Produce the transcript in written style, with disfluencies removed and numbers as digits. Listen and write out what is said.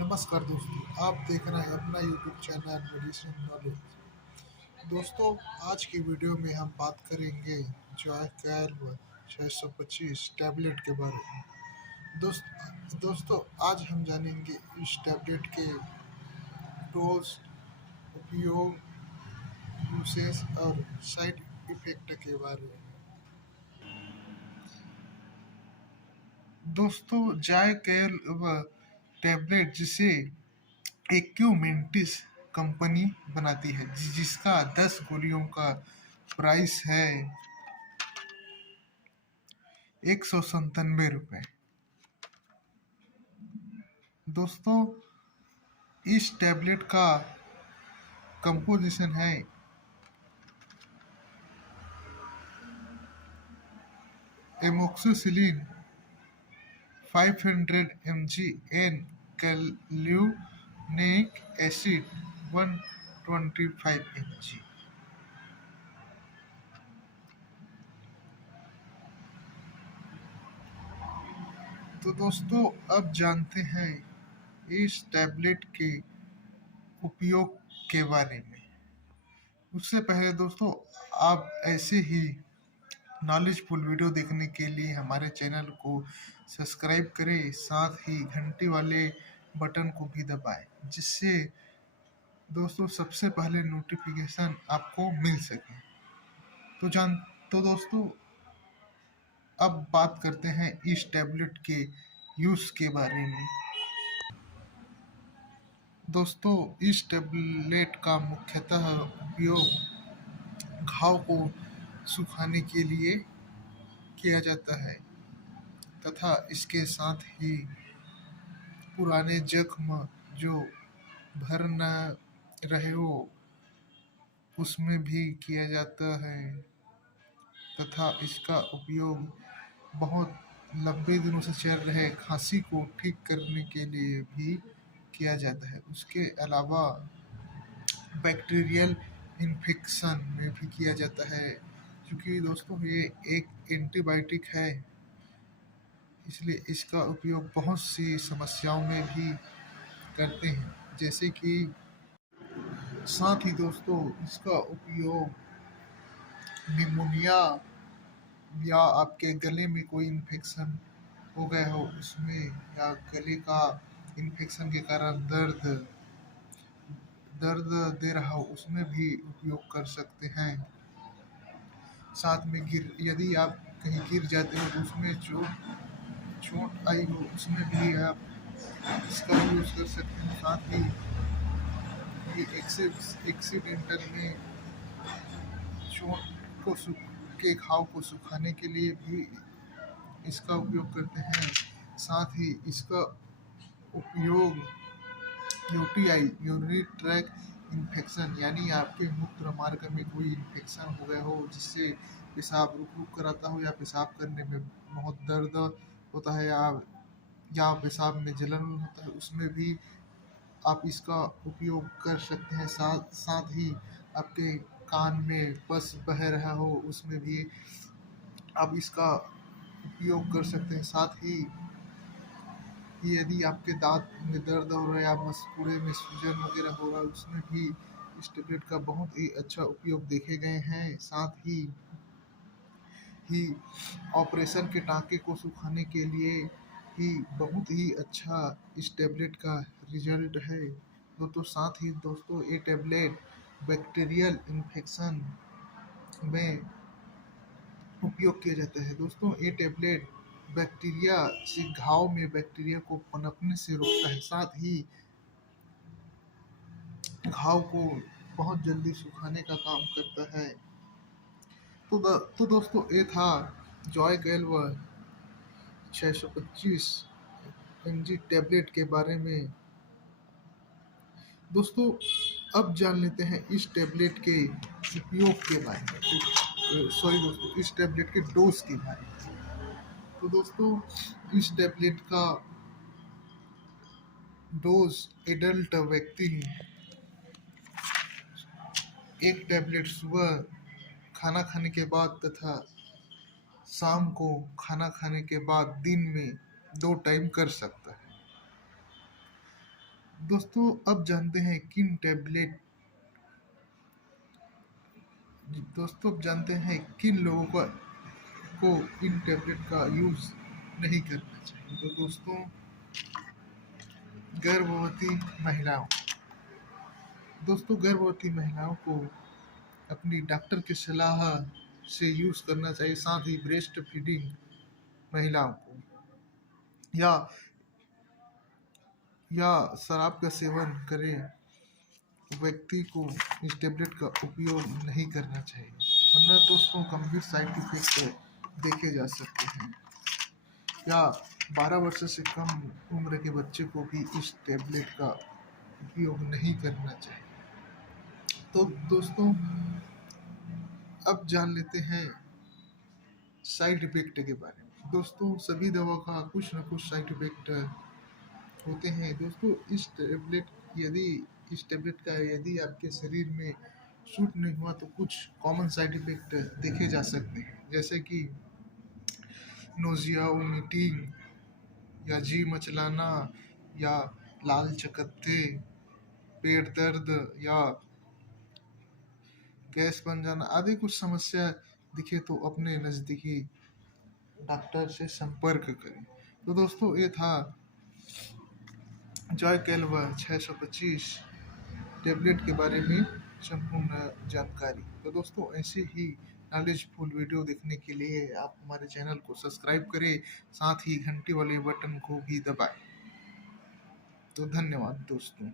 नमस्कार दोस्तों, आप देख रहे हैं अपना यूट्यूब चैनल मेडिसिन नॉलेज। दोस्तों, आज की वीडियो में हम बात करेंगे जॉय कैल्व 625 टैबलेट के बारे में। दोस्तों, आज हम जानेंगे इस टैबलेट के डोज, उपयोग, यूसेज और साइड इफेक्ट के बारे में। दोस्तों, जॉय कैल्व टैबलेट जिसे एक्यूमेंटिस कंपनी बनाती है, जिसका 10 गोलियों का प्राइस है 197 रुपये। दोस्तों, इस टैबलेट का कंपोजिशन है amoxicillin 500 mg and clavulanic acid 125 mg। तो दोस्तों, अब जानते हैं इस टैबलेट के उपयोग के बारे में। उससे पहले दोस्तों, आप ऐसे ही नॉलेजफुल वीडियो देखने के लिए हमारे चैनल को सब्सक्राइब करें, साथ ही घंटी वाले बटन को भी दबाएं, जिससे दोस्तों सबसे पहले नोटिफिकेशन आपको मिल सके। तो जान तो दोस्तों, अब बात करते हैं इस टैबलेट के यूज़ के बारे में। दोस्तों, इस टैबलेट का मुख्यतः उपयोग घाव को सुखाने के लिए किया जाता है तथा इसके साथ ही पुराने जख्म जो भर न रहे हो उसमें भी किया जाता है तथा इसका उपयोग बहुत लंबे दिनों से चल रहे खांसी को ठीक करने के लिए भी किया जाता है। उसके अलावा बैक्टीरियल इन्फेक्शन में भी किया जाता है, क्योंकि दोस्तों ये एक एंटीबायोटिक है, इसलिए इसका उपयोग बहुत सी समस्याओं में भी करते हैं, जैसे कि साथ ही दोस्तों इसका उपयोग निमोनिया या आपके गले में कोई इन्फेक्शन हो गया हो उसमें, या गले का इन्फेक्शन के कारण दर्द दर्द दे रहा हो उसमें भी उपयोग कर सकते हैं। साथ में यदि आप कहीं गिर जाते हो तो उसमें चोट आई हो उसमें भी आप इसका यूज़ कर सकते हैं। साथ ही ये एक्सीडेंटल में चोट को के घाव को सुखाने के लिए भी इसका उपयोग करते हैं। साथ ही इसका उपयोग यूटीआई, यूरिनरी ट्रैक इन्फेक्शन, यानी आपके मूत्र मार्ग में कोई इन्फेक्शन हो गया हो जिससे पेशाब रुक रुक कर आता हो, या पेशाब करने में बहुत दर्द होता है, या पेशाब में जलन होता है, उसमें भी आप इसका उपयोग कर सकते हैं। साथ ही आपके कान में पस बह रहा हो उसमें भी आप इसका उपयोग कर सकते हैं। साथ ही यदि आपके दांत में दर्द हो रहा है या मसूड़े में सूजन वगैरह हो रहा है उसमें भी इस टेबलेट का बहुत ही अच्छा उपयोग देखे गए हैं। साथ ही ऑपरेशन के टाँके को सुखाने के लिए ही बहुत ही अच्छा इस टेबलेट का रिजल्ट है। तो साथ ही दोस्तों ये टेबलेट बैक्टीरियल इन्फेक्शन में उपयोग किया जाता है। दोस्तों, ये टेबलेट बैक्टीरिया से घाव में बैक्टीरिया को पनपने से रोकता है, साथ ही घाव को बहुत जल्दी सुखाने का काम करता है। तो दोस्तों, ये था जॉय कैल्व 625 mg टैबलेट के बारे में। दोस्तों, अब जान लेते हैं इस टैबलेट के उपयोग के बारे में, सॉरी दोस्तों, इस टैबलेट के डोज के बारे में। तो दोस्तों, इस टैबलेट का डोज एडल्ट व्यक्ति एक टैबलेट सुबह खाना खाने के बाद तथा शाम को खाना खाने के बाद दिन में 2 टाइम कर सकता है। दोस्तों अब जानते हैं किन टैबलेट दोस्तों अब जानते हैं किन लोगों को इन टैबलेट का यूज नहीं करना चाहिए। तो दोस्तों, गर्भवती महिलाओं गर्भवती महिलाओं को अपनी डॉक्टर की सलाह से यूज करना चाहिए। साथ ही ब्रेस्ट फीडिंग महिलाओं को या शराब का सेवन करे व्यक्ति को इस टेबलेट का उपयोग नहीं करना चाहिए, वरना दोस्तों गंभीर साइड इफेक्ट देखे जा सकते हैं। या 12 वर्ष से कम उम्र के बच्चे को भी इस टेबलेट का उपयोग नहीं करना चाहिए। तो दोस्तों, अब जान लेते हैं साइड इफेक्ट के बारे में। दोस्तों, सभी दवा का कुछ न कुछ साइड इफेक्ट होते हैं। दोस्तों, इस टेबलेट का यदि आपके शरीर में सूट नहीं हुआ तो कुछ कॉमन साइड इफेक्ट देखे जा सकते हैं, जैसे कि नोजिया, वोमिटिंग या जी मचलाना या लाल चकत्ते, पेट दर्द या गैस बन जाना आदि कुछ समस्या दिखे तो अपने नज़दीकी डॉक्टर से संपर्क करें। तो दोस्तों, ये था जॉय कैल्वा 625 टैबलेट के बारे में संपूर्ण जानकारी। तो दोस्तों, ऐसे ही नॉलेजफुल वीडियो देखने के लिए आप हमारे चैनल को सब्सक्राइब करें, साथ ही घंटी वाले बटन को भी दबाएं। तो धन्यवाद दोस्तों।